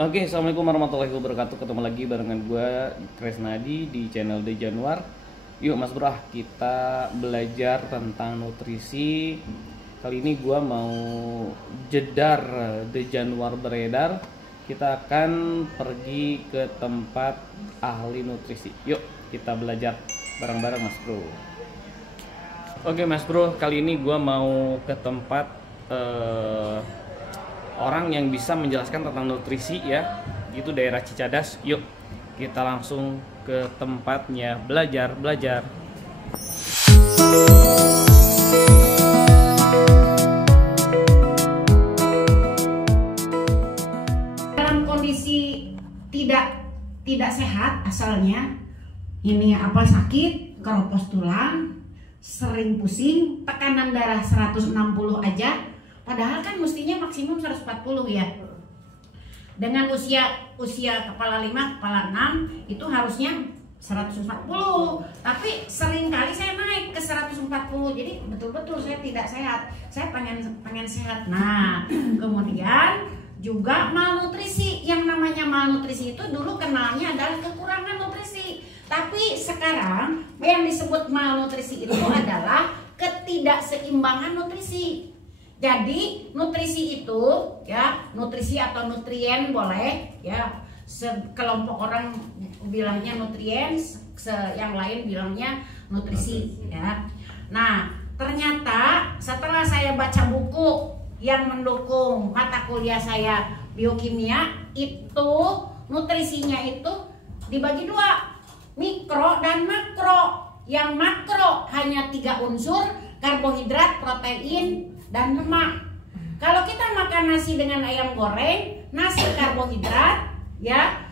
Oke, assalamualaikum warahmatullahi wabarakatuh. Ketemu lagi barengan gue Kresnadi di channel De Januar. Yuk Mas Bro, kita belajar tentang nutrisi. Kali ini gue mau jedar De Januar beredar. Kita akan pergi ke tempat ahli nutrisi. Yuk kita belajar bareng-bareng Mas Bro. Oke Mas Bro, kali ini gue mau ke tempat orang yang bisa menjelaskan tentang nutrisi ya, gitu daerah Cicadas. Yuk kita langsung ke tempatnya belajar. Dalam kondisi tidak sehat asalnya, ini apa sakit, keropos tulang, sering pusing, tekanan darah 160 aja. Padahal kan mestinya maksimum 140 ya. Dengan usia kepala 5, kepala 6 itu harusnya 140. Tapi sering kali saya naik ke 140. Jadi betul-betul saya tidak sehat. Saya pengen sehat. Nah, kemudian juga malnutrisi. Yang namanya malnutrisi itu dulu kenalnya adalah kekurangan nutrisi. Tapi sekarang yang disebut malnutrisi itu adalah ketidakseimbangan nutrisi. Jadi nutrisi itu ya, nutrisi atau nutrien boleh ya, sekelompok orang bilangnya nutrien, yang lain bilangnya nutrisi ya. Nah, ternyata setelah saya baca buku yang mendukung mata kuliah saya biokimia, itu nutrisinya itu dibagi dua, mikro dan makro. Yang makro hanya 3 unsur, karbohidrat, protein, dan lemak. Kalau kita makan nasi dengan ayam goreng, nasi karbohidrat ya,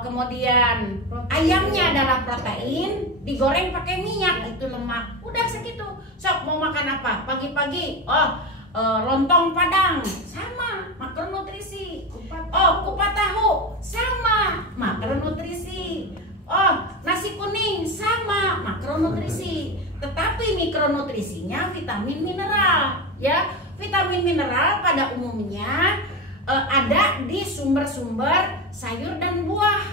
kemudian ayamnya adalah protein, digoreng pakai minyak, itu lemak. Udah segitu. Sok mau makan apa? Pagi-pagi, lontong Padang, sama makronutrisi. Kupat tahu, sama makronutrisi. Nasi kuning, sama makronutrisi. Tetapi mikronutrisinya vitamin mineral ya. Vitamin mineral pada umumnya ada di sumber-sumber sayur dan buah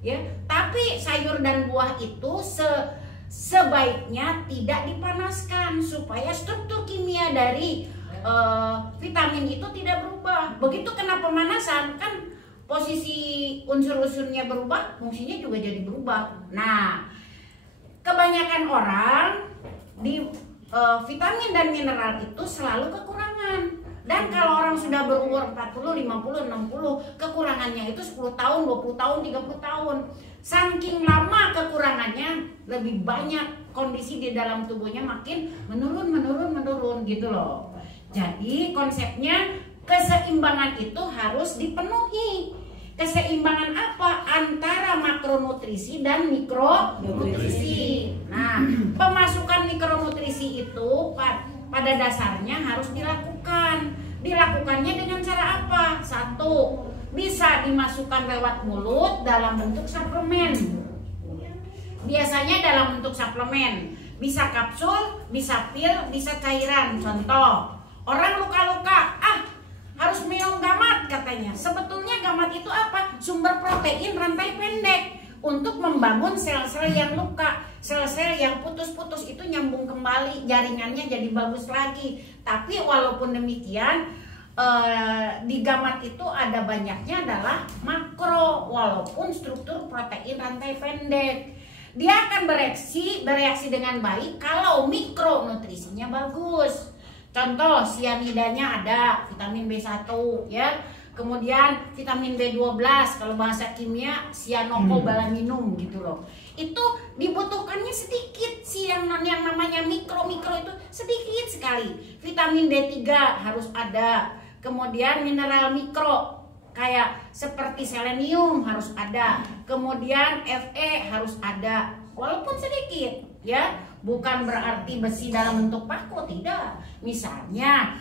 ya. Tapi sayur dan buah itu sebaiknya tidak dipanaskan supaya struktur kimia dari vitamin itu tidak berubah. Begitu kena pemanasan kan posisi unsur-unsurnya berubah, fungsinya juga jadi berubah. Nah, kebanyakan orang di vitamin dan mineral itu selalu kekurangan. Dan kalau orang sudah berumur 40, 50, 60, kekurangannya itu 10 tahun, 20 tahun, 30 tahun. Saking lama kekurangannya, lebih banyak kondisi di dalam tubuhnya makin menurun gitu loh. Jadi konsepnya keseimbangan itu harus dipenuhi. Keseimbangan apa? Antara makronutrisi dan mikronutrisi. Nah, pemasukan mikronutrisi itu pada dasarnya harus dilakukan. Dilakukannya dengan cara apa? 1, bisa dimasukkan lewat mulut dalam bentuk suplemen. Biasanya dalam bentuk suplemen, bisa kapsul, bisa pil, bisa cairan. Contoh, orang luka-luka, harus minum gamat katanya. Sebetulnya gamat itu apa? Sumber protein rantai pendek untuk membangun sel-sel yang luka. Sel-sel yang putus-putus itu nyambung kembali, jaringannya jadi bagus lagi. Tapi walaupun demikian, di gamat itu ada banyaknya adalah makro, walaupun struktur protein rantai pendek. Dia akan bereaksi dengan baik kalau mikronutrisinya bagus. Contoh, sianidanya ada, vitamin B1 ya. Kemudian vitamin B12, kalau bahasa kimia cyanocobalaminum gitu loh. Itu dibutuhkannya sedikit sih, yang namanya mikro itu sedikit sekali. Vitamin D3 harus ada. Kemudian mineral mikro kayak seperti selenium harus ada. Kemudian Fe harus ada, walaupun sedikit ya. Bukan berarti besi dalam bentuk paku, tidak. Misalnya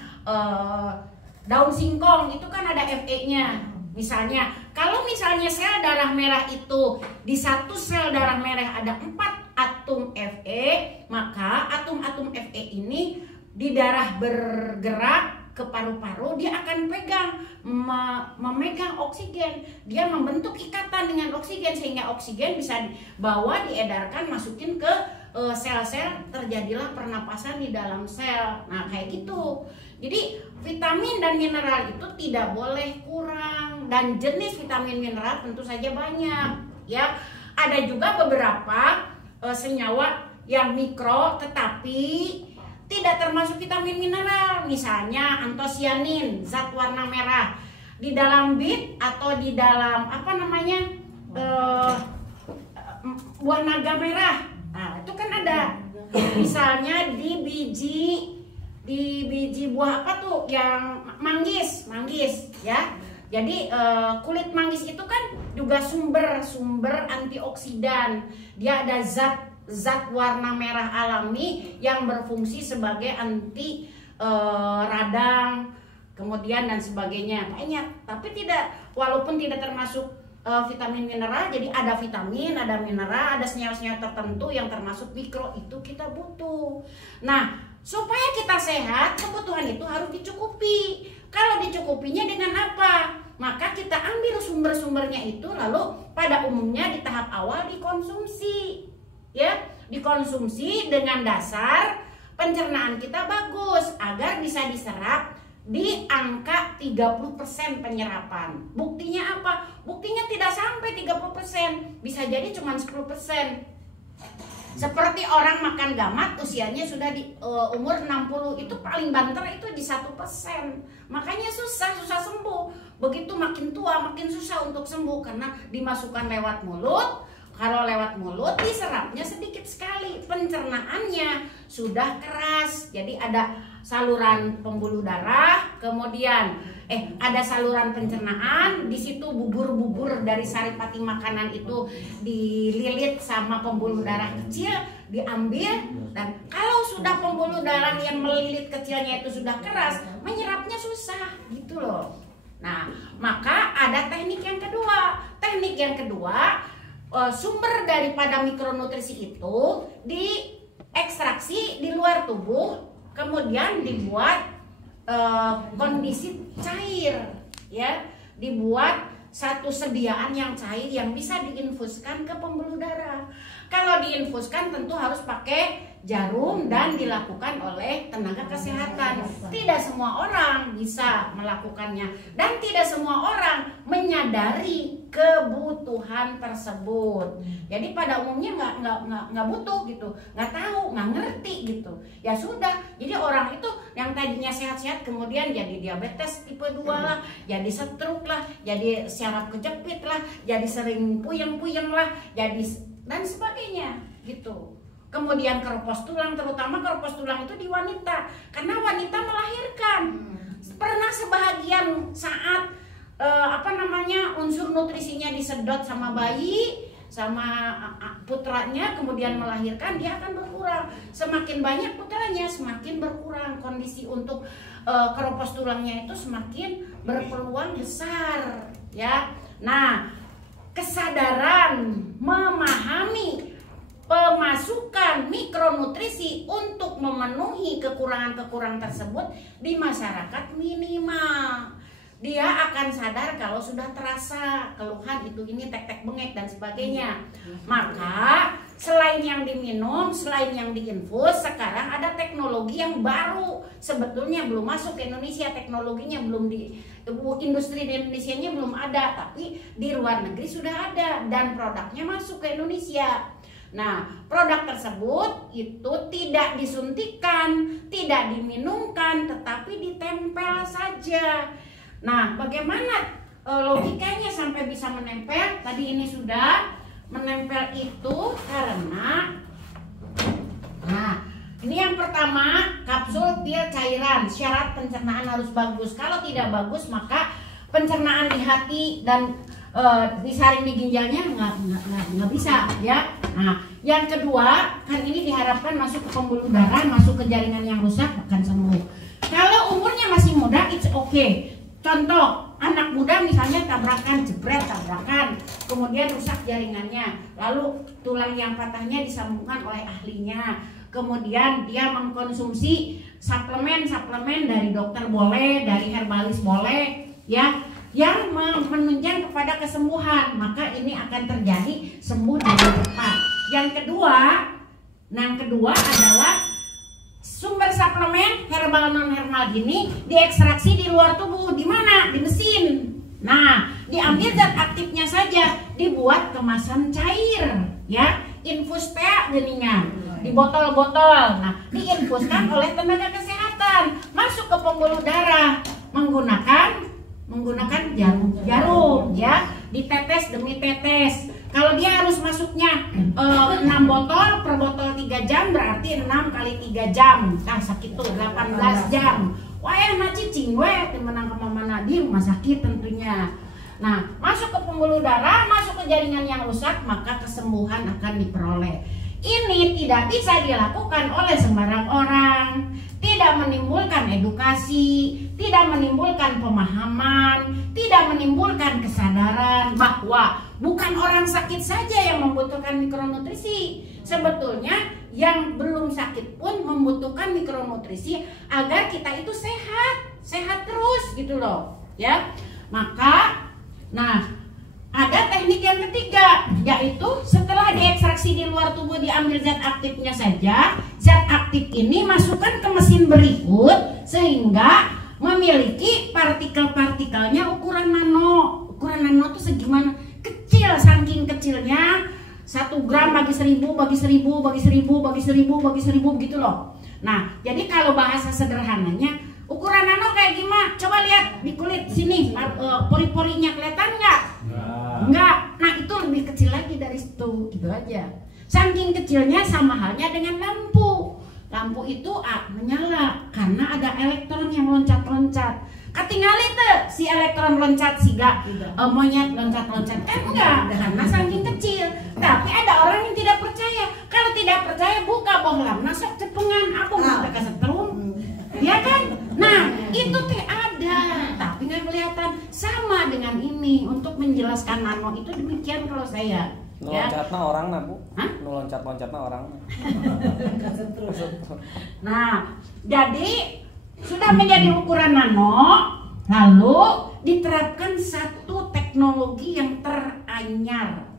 daun singkong itu kan ada Fe-nya. Misalnya, kalau misalnya sel darah merah itu di satu sel darah merah ada 4 atom Fe, maka atom-atom Fe ini di darah bergerak ke paru-paru, dia akan memegang oksigen, dia membentuk ikatan dengan oksigen sehingga oksigen bisa dibawa, diedarkan, masukin ke sel-sel, terjadilah pernapasan di dalam sel. Nah kayak gitu. Jadi vitamin dan mineral itu tidak boleh kurang, dan jenis vitamin mineral tentu saja banyak ya. Ada juga beberapa senyawa yang mikro tetapi tidak termasuk vitamin mineral, misalnya antosianin, zat warna merah di dalam bit atau di dalam apa namanya buah naga merah. Nah itu kan ada, misalnya di biji buah apa tuh yang manggis ya. Jadi kulit manggis itu kan juga sumber antioksidan. Dia ada zat warna merah alami yang berfungsi sebagai anti radang, kemudian dan sebagainya, banyak. Tapi walaupun tidak termasuk vitamin mineral, jadi ada vitamin, ada mineral, ada senyawa-senyawa tertentu yang termasuk mikro, itu kita butuh. Nah, supaya kita sehat, kebutuhan itu harus dicukupi. Kalau dicukupinya dengan apa? Maka kita ambil sumber-sumbernya itu, lalu pada umumnya di tahap awal dikonsumsi. Ya, dikonsumsi dengan dasar pencernaan kita bagus agar bisa diserap di angka 30% penyerapan. Buktinya apa? Buktinya tidak sampai 30%, bisa jadi cuma 10%. Seperti orang makan gamat usianya sudah di umur 60, itu paling banter itu di 1%. Makanya susah sembuh. Begitu makin tua makin susah untuk sembuh karena dimasukkan lewat mulut. Kalau lewat mulut diserapnya sedikit sekali, pencernaannya sudah keras. Jadi ada saluran pembuluh darah, kemudian ada saluran pencernaan, di situ bubur-bubur dari saripati makanan itu dililit sama pembuluh darah kecil, diambil, dan kalau sudah pembuluh darah yang melilit kecilnya itu sudah keras, menyerapnya susah gitu loh. Nah, maka ada teknik yang kedua. Teknik yang kedua, sumber daripada mikronutrisi itu diekstraksi di luar tubuh, kemudian dibuat kondisi cair, ya, dibuat satu sediaan yang cair yang bisa diinfuskan ke pembuluh darah. Kalau diinfuskan tentu harus pakai jarum dan dilakukan oleh tenaga kesehatan. Tidak semua orang bisa melakukannya dan tidak semua orang menyadari kebutuhan tersebut. Jadi pada umumnya nggak butuh gitu, nggak tahu, nggak ngerti gitu. Ya sudah. Jadi orang itu yang tadinya sehat-sehat kemudian jadi diabetes tipe 2 lah, jadi stroke lah, jadi syaraf kejepit lah, jadi sering puyeng-puyeng lah, jadi dan sebagainya gitu. Kemudian keropos tulang, terutama keropos tulang itu di wanita, karena wanita melahirkan. Pernah sebahagian saat unsur nutrisinya disedot sama bayi, sama putranya, kemudian melahirkan, dia akan berkurang. Semakin banyak putranya, semakin berkurang kondisi untuk keropos tulangnya itu semakin berpeluang besar, ya. Nah, kesadaran memahami pemasukan mikronutrisi untuk memenuhi kekurangan-kekurangan tersebut di masyarakat minimal. Dia akan sadar kalau sudah terasa keluhan itu, ini tek-tek bengek dan sebagainya. Maka selain yang diminum, selain yang diinfus, sekarang ada teknologi yang baru. Sebetulnya belum masuk ke Indonesia, teknologinya belum industri di Indonesia-nya belum ada, tapi di luar negeri sudah ada dan produknya masuk ke Indonesia. Nah, produk tersebut itu tidak disuntikan, tidak diminumkan, tetapi ditempel saja. Nah, bagaimana logikanya sampai bisa menempel? Tadi ini sudah menempel itu karena, nah, ini yang pertama, kapsul pil cairan. Syarat pencernaan harus bagus. Kalau tidak bagus, maka pencernaan di hati dan disaring di ginjalnya nggak bisa, ya. Nah, yang kedua, kan ini diharapkan masuk ke pembuluh darah, masuk ke jaringan yang rusak, akan sembuh. Kalau umurnya masih muda, it's okay. Contoh, anak muda misalnya tabrakan, jebret tabrakan, kemudian rusak jaringannya, lalu tulang yang patahnya disambungkan oleh ahlinya, kemudian dia mengkonsumsi suplemen dari dokter boleh, dari herbalis boleh, ya, yang menunjang kepada kesembuhan, maka ini akan terjadi sembuh dengan cepat. Yang kedua adalah sumber suplemen herbal non herbal ini diekstraksi di luar tubuh. Di mana? Di mesin. Nah, diambil zat aktifnya saja, dibuat kemasan cair, ya, infus teh geningan, di botol-botol. Nah, diinfuskan oleh tenaga kesehatan, masuk ke pembuluh darah menggunakan jarum, ya, ditetes demi tetes. Kalau dia harus masuknya 6 botol, per botol 3 jam, berarti 6 kali 3 jam. Nah, segitu 18 jam. Wah, enak cicing weh, temenang ke Mama Nadir, rumah sakit tentunya. Nah, masuk ke pembuluh darah, masuk ke jaringan yang rusak, maka kesembuhan akan diperoleh. Ini tidak bisa dilakukan oleh sembarang orang, tidak menimbulkan edukasi, tidak menimbulkan pemahaman, tidak menimbulkan kesadaran bahwa bukan orang sakit saja yang membutuhkan mikronutrisi. Sebetulnya yang belum sakit pun membutuhkan mikronutrisi agar kita itu sehat terus gitu loh, ya. Maka, nah, ada teknik yang ketiga, yaitu setelah diekstraksi di luar tubuh diambil zat aktifnya saja, zat aktif ini masukkan ke mesin berikut sehingga memiliki partikel-partikelnya ukuran nano. Ukuran nano itu segimana? Kecil, saking kecilnya 1 gram bagi 1000 bagi 1000 bagi 1000 bagi 1000 bagi 1000 begitu loh. Nah, jadi kalau bahasa sederhananya ukuran nano kayak gimana? Coba lihat di kulit sini, pori-porinya kelihatan nggak? Enggak. Nah, itu lebih kecil lagi dari situ, gitu aja. Saking kecilnya sama halnya dengan lampu. Lampu itu menyala karena ada elektron yang loncat-loncat. Ketinggalan tuh si elektron loncat monyet loncat-loncat kan enggak, karena saking kecil. Tapi ada orang yang tidak percaya. Kalau tidak percaya buka bohlam, nasok cepengan aku minta kesetrum. Ya kan? Nah, itu teh ada, tapi nggak kelihatan. Sama dengan ini, untuk menjelaskan nano itu demikian kalau saya. Loncatna ya. orang nah Bu. Hah? Loncat-loncatna orang. Nah, jadi sudah menjadi ukuran nano, lalu diterapkan satu teknologi yang teranyar.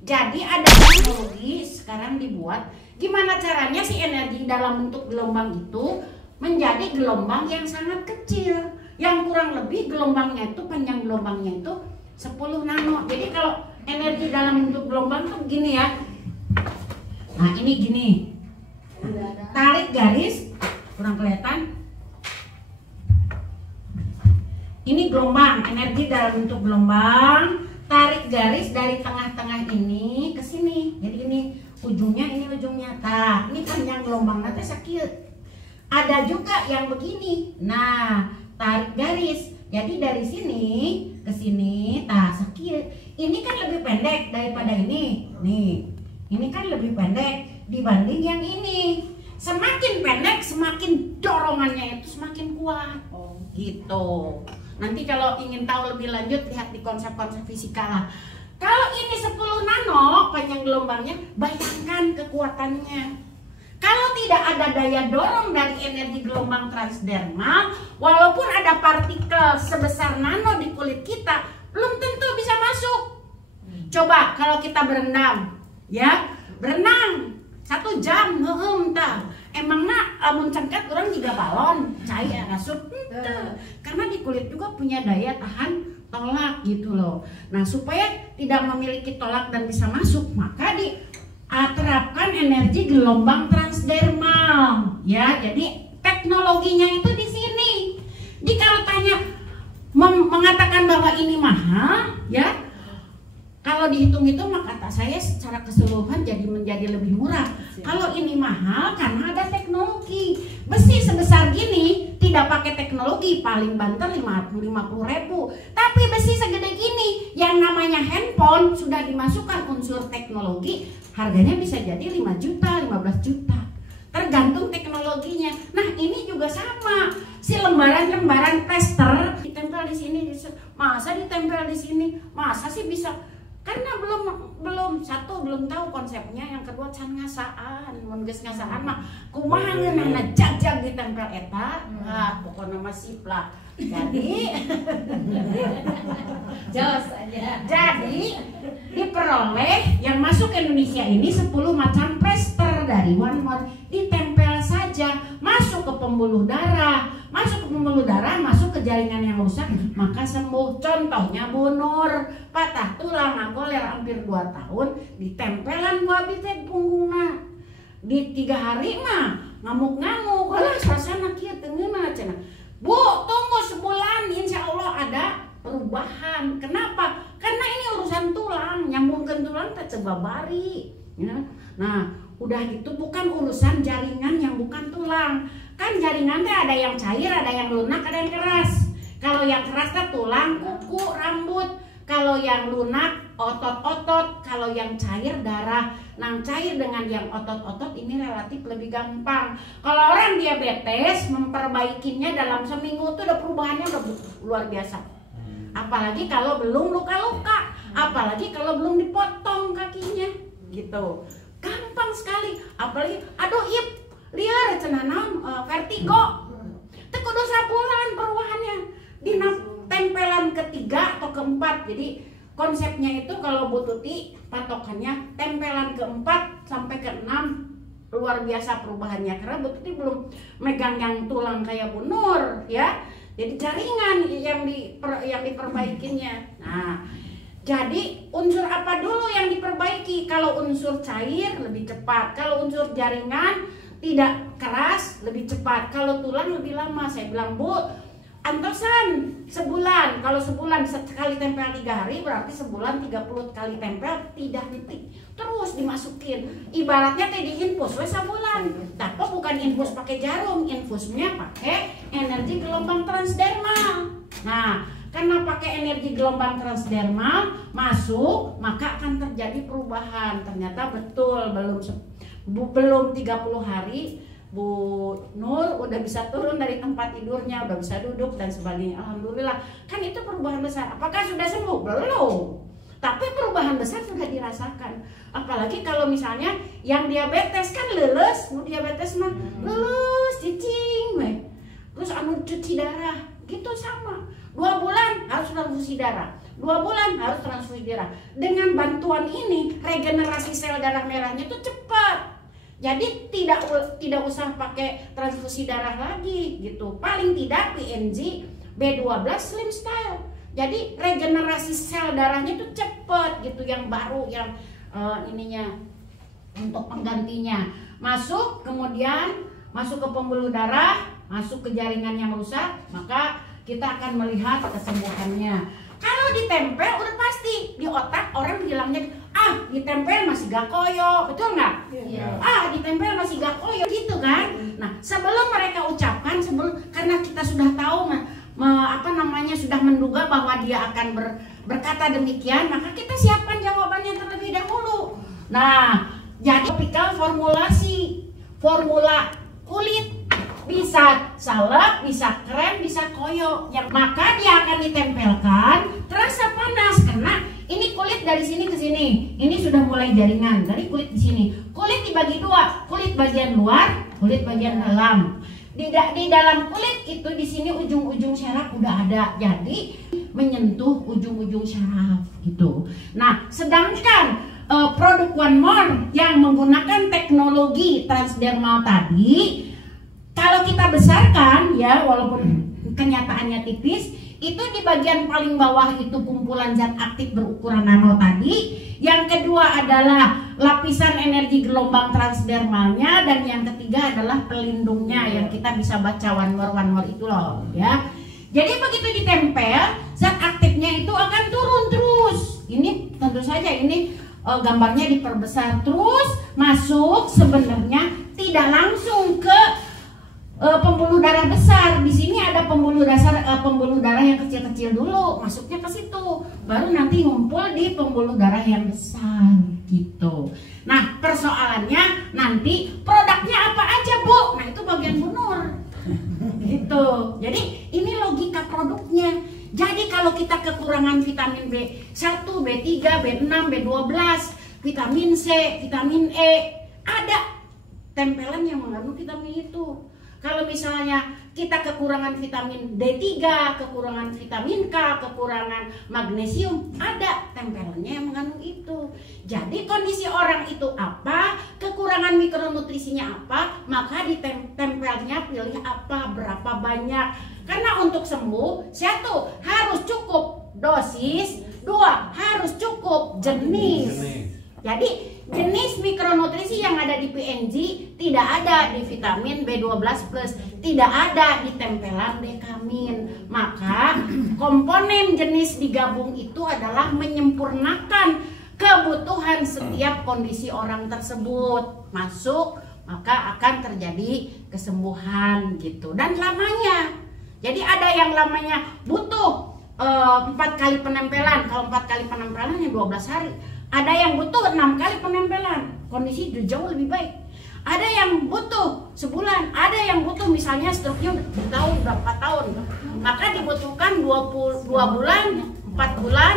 Jadi ada teknologi sekarang dibuat, gimana caranya si energi dalam bentuk gelombang itu menjadi gelombang yang sangat kecil, yang kurang lebih gelombangnya itu, panjang gelombangnya itu 10 nano. Jadi kalau energi dalam bentuk gelombang tuh begini ya. Nah, ini gini. Tarik garis, kurang kelihatan. Ini gelombang, energi dalam bentuk gelombang. Tarik garis dari tengah-tengah ini ke sini. Jadi ini ujungnya, ini ujungnya. Nah, ini panjang gelombang nanti sakit. Ada juga yang begini. Nah, tarik garis. Jadi dari sini ke sini, sakit. Ini kan lebih pendek daripada ini. Nih, ini kan lebih pendek dibanding yang ini. Semakin pendek, semakin dorongannya itu semakin kuat. Gitu. Nanti kalau ingin tahu lebih lanjut, lihat di konsep-konsep fisika lah. Kalau ini 10 nano panjang gelombangnya, bayangkan kekuatannya. Kalau tidak ada daya dorong dari energi gelombang transdermal, walaupun ada partikel sebesar nano di kulit kita, belum tentu bisa masuk. Coba kalau kita berendam, ya, berenang 1 jam, emangnya amun cengket orang juga balon cair masuk, karena di kulit juga punya daya tahan tolak gitu loh. Nah, supaya tidak memiliki tolak dan bisa masuk, maka terapkan energi gelombang transdermal, ya. Jadi teknologinya itu di sini. Jadi kalau tanya mengatakan bahwa ini mahal, ya, kalau dihitung-hitung maka kata saya secara keseluruhan menjadi lebih murah. Kalau ini mahal karena ada teknologi. Besi sebesar gini tidak pakai teknologi, paling banter 50.000. Tapi besi segede gini yang namanya handphone sudah dimasukkan unsur teknologi, harganya bisa jadi 5 juta, 15 juta. Tergantung teknologinya. Nah, ini juga sama. Si lembaran-lembaran tester ditempel di sini, masa ditempel di sini? Masa sih bisa? Karena belum satu belum tahu konsepnya, yang kedua can ngasaan, mun geus ngasaan mah kumaha ngeunana jajag ditempel eta. Pokoknya mah sip lah. Jadi jos aja. Jadi diperoleh yang masuk ke Indonesia ini 10 macam plester dari One More, ditempel saja, masuk ke pembuluh darah, masuk ke jaringan yang rusak, maka sembuh. Contohnya Bu Nur, patah tulang ngagoler hampir 2 tahun, ditempelan ku abi teh punggungna. Di 3 hari mah ngamuk-ngamuk, lah suasana kieu teu ngeunah cenah. Bu, tunggu sebulan, insya Allah ada perubahan. Kenapa? Karena ini urusan tulang, nyambungkan tulang teh babari. Ya. Nah, udah gitu bukan urusan jaringan yang bukan tulang. Kan jaringan teh ada yang cair, ada yang lunak, ada yang keras. Kalau yang keras teh tulang, kuku, rambut. Kalau yang lunak, otot-otot. Kalau yang cair, darah. Nah, cair dengan yang otot-otot ini relatif lebih gampang. Kalau orang diabetes, memperbaikinya dalam seminggu itu udah perubahannya udah luar biasa. Apalagi kalau belum luka-luka, apalagi kalau belum dipotong kakinya, gitu. Gampang sekali. Apalagi, aduh ip, liar cenah naon vertigo. Teu kudu sabulan perubahannya. Di tempelan ketiga atau keempat. Jadi konsepnya itu kalau Bu Tuti patokannya tempelan keempat sampai ke 6 luar biasa perubahannya, karena Bu Tuti belum megang yang tulang kayak Bu Nur ya. Jadi jaringan yang diperbaikinya. Nah, jadi unsur apa dulu yang diperbaiki? Kalau unsur cair lebih cepat, kalau unsur jaringan tidak keras lebih cepat, kalau tulang lebih lama. Saya bilang, Bu, antosan sebulan. Kalau sebulan sekali tempel 3 hari, berarti sebulan 30 kali tempel, tidak henti, terus dimasukin. Ibaratnya teh diinfus we sabulan. Tapi bukan infus pakai jarum, infusnya pakai energi gelombang transdermal. Nah, karena pakai energi gelombang transdermal masuk, maka akan terjadi perubahan. Ternyata betul belum 30 hari Bu Nur udah bisa turun dari tempat tidurnya, udah bisa duduk dan sebagainya. Alhamdulillah. Kan itu perubahan besar. Apakah sudah sembuh? Belum. Tapi perubahan besar sudah dirasakan. Apalagi kalau misalnya yang diabetes kan leles, mau diabetes mah leles, cicing, weh. Terus anu cuci darah, gitu sama. 2 bulan harus transfusi darah. 2 bulan harus transfusi darah. Dengan bantuan ini regenerasi sel darah merahnya itu cepat. Jadi tidak usah pakai transfusi darah lagi gitu. Paling tidak PNG B12 Slim Style. Jadi regenerasi sel darahnya itu cepat gitu, yang baru yang ininya untuk penggantinya. Masuk, kemudian masuk ke pembuluh darah, masuk ke jaringan yang rusak, maka kita akan melihat kesembuhannya. Kalau ditempel udah pasti di otak orang bilangnya, ditempel masih gak koyo, betul nggak? Yeah. Ditempel masih gak koyo, gitu kan? Nah, sebelum mereka ucapkan, karena kita sudah tahu, sudah menduga bahwa dia akan berkata demikian, maka kita siapkan jawabannya terlebih dahulu. Nah, jadi topikal formulasi, formula kulit. Bisa salep, bisa krem, bisa koyo. Maka dia akan ditempelkan terasa panas karena ini kulit dari sini ke sini. Ini sudah mulai jaringan dari kulit di sini. Kulit dibagi 2, kulit bagian luar, kulit bagian dalam. Di dalam kulit itu di sini ujung-ujung syaraf udah ada. Jadi menyentuh ujung-ujung syaraf gitu. Nah, sedangkan produk One More yang menggunakan teknologi transdermal tadi, kalau kita besarkan ya, walaupun kenyataannya tipis, itu di bagian paling bawah itu kumpulan zat aktif berukuran nano tadi. Yang kedua adalah lapisan energi gelombang transdermalnya, dan yang ketiga adalah pelindungnya yang kita bisa baca one more itu loh ya. Jadi begitu ditempel, zat aktifnya itu akan turun terus. Ini tentu saja ini gambarnya diperbesar terus masuk, sebenarnya tidak langsung ke pembuluh darah besar. Di sini ada pembuluh darah yang kecil-kecil dulu, masuknya ke situ, baru nanti ngumpul di pembuluh darah yang besar gitu. Nah, persoalannya nanti produknya apa aja, Bu? Nah, itu bagian Bu Nur gitu. Jadi ini logika produknya. Jadi kalau kita kekurangan vitamin B1, B3, B6, B12, vitamin C, vitamin E, ada tempelan yang mengandung vitamin itu. Kalau misalnya kita kekurangan vitamin D3, kekurangan vitamin K, kekurangan magnesium, ada tempelannya yang mengandung itu. Jadi kondisi orang itu apa, kekurangan mikronutrisinya apa, maka di tempelnya pilih apa, berapa banyak. Karena untuk sembuh, satu harus cukup dosis, dua harus cukup jenis. Jadi jenis mikronutrisi yang ada di PNG tidak ada di vitamin B12+, tidak ada di tempelan dekamin. Maka komponen jenis digabung itu adalah menyempurnakan kebutuhan setiap kondisi orang tersebut. Masuk, maka akan terjadi kesembuhan gitu. Dan lamanya. Jadi ada yang lamanya butuh 4 kali penempelan. Kalau 4 kali penempelan ya 12 hari. Ada yang butuh 6 kali penempelan, kondisi jauh lebih baik. Ada yang butuh sebulan, ada yang butuh misalnya struknya bertahun, berapa tahun. Maka dibutuhkan 22 bulan, 4 bulan,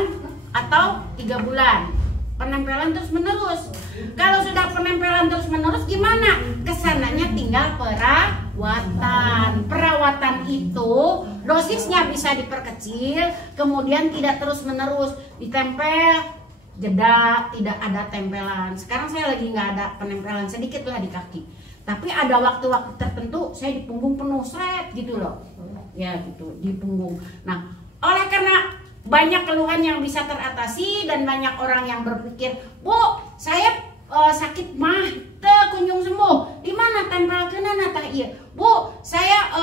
atau 3 bulan. Penempelan terus menerus. Kalau sudah penempelan terus menerus gimana? Kesananya tinggal perawatan. Perawatan itu dosisnya bisa diperkecil, kemudian tidak terus menerus ditempel. Jeda, tidak ada tempelan. Sekarang saya lagi nggak ada penempelan, sedikit lah di kaki. Tapi ada waktu-waktu tertentu saya di punggung penuh set gitu loh. Ya gitu, di punggung. Nah, oleh karena banyak keluhan yang bisa teratasi dan banyak orang yang berpikir, "Bu, saya sakit mah teu kunjung sembuh. Di mana tempel keunana tah ieu?" "Bu, saya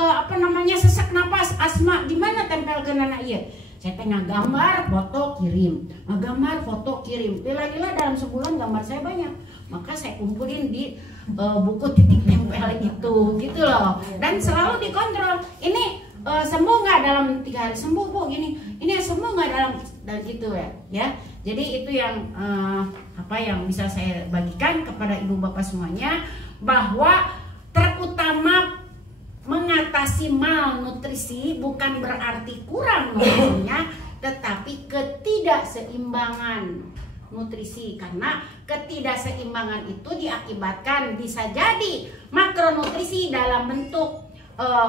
sesak napas asma, di mana tempel keunana ieu?" Saya ngagambar foto kirim, ngagambar foto kirim. Gila-gila dalam sebulan gambar saya banyak. Maka saya kumpulin di buku titik tempel itu, gitu loh. Dan selalu dikontrol. Ini sembuh nggak dalam 3 hari? Sembuh Bu, gini. Ini sembuh nggak dalam dan gitu ya. Jadi itu yang yang bisa saya bagikan kepada ibu bapak semuanya, bahwa terutama mengatasi malnutrisi bukan berarti kurang nutrisinya, tetapi ketidakseimbangan nutrisi. Karena ketidakseimbangan itu diakibatkan bisa jadi makronutrisi dalam bentuk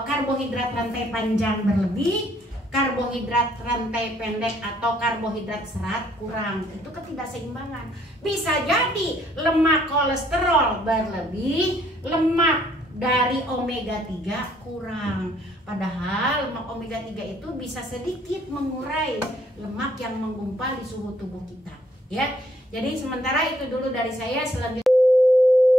karbohidrat rantai panjang berlebih, karbohidrat rantai pendek atau karbohidrat serat kurang. Itu ketidakseimbangan. Bisa jadi lemak kolesterol berlebih, lemak dari omega 3 kurang. Padahal lemak omega 3 itu bisa sedikit mengurai lemak yang menggumpal di suhu tubuh kita, ya. Jadi sementara itu dulu dari saya. Selanjutnya